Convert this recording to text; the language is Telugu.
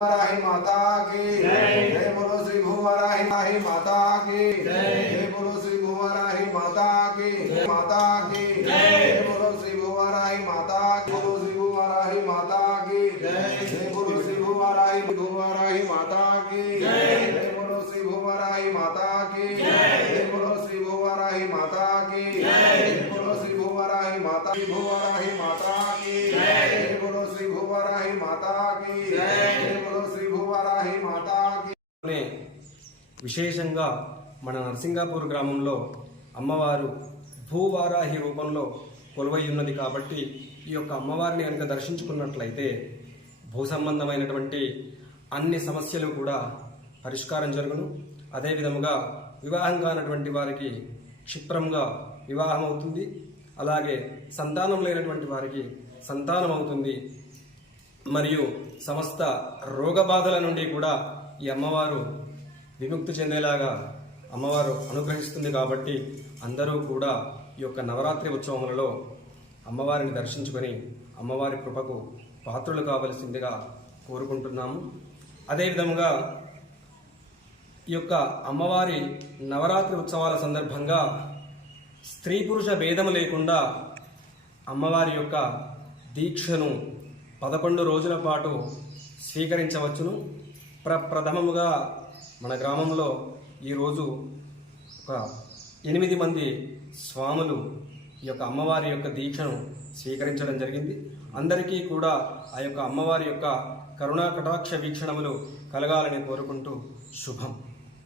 वाराही माता की जय बोलो श्री भुवाराही माही माता की जय बोलो श्री भुवाराही माता की माता की जय बोलो श्री भुवाराही माता बोलो श्री भुवाराही माता की जय बोलो श्री भुवाराही भुवाराही माता की जय बोलो श्री भुवाराही माता की माता की भूवाराही माता की जय बोलो श्री भूवाराही माता की जय बोलो श्री भूवाराही माता की నే విశేషంగా మన నరసింగాపూర్ గ్రామంలో అమ్మవారు భూవారాహి రూపంలో కొలువై ఉన్నది కాబట్టి ఈ యొక్క అమ్మవారిని కనుక దర్శించుకున్నట్లయితే భూ సంబంధమైనటువంటి అన్ని సమస్యలు కూడా పరిష్కారం జరుగును అదే విధముగా వివాహం కానటువంటి వారికి క్షిప్రంగా వివాహం అవుతుంది అలాగే సంతానం లేనటువంటి వారికి సంతానం అవుతుంది. మరియు సమస్త రోగబాధల నుండి కూడా ఈ అమ్మవారు విముక్తి చెందేలాగా అమ్మవారు అనుగ్రహిస్తుంది కాబట్టి అందరూ కూడా ఈ యొక్క నవరాత్రి ఉత్సవములలో అమ్మవారిని దర్శించుకొని అమ్మవారి కృపకు పాత్రులు కావలసిందిగా కోరుకుంటున్నాము. అదేవిధముగా ఈ యొక్క అమ్మవారి నవరాత్రి ఉత్సవాల సందర్భంగా స్త్రీ పురుష భేదము లేకుండా అమ్మవారి యొక్క దీక్షను పదకొండు రోజుల పాటు స్వీకరించవచ్చును. ప్ర ప్రథమముగా మన గ్రామంలో ఈరోజు ఒక ఎనిమిది మంది స్వాములు ఈ యొక్క అమ్మవారి యొక్క దీక్షను స్వీకరించడం జరిగింది. అందరికీ కూడా ఆ యొక్క అమ్మవారి యొక్క కరుణా కటాక్ష వీక్షణములు కలగాలని కోరుకుంటూ శుభం.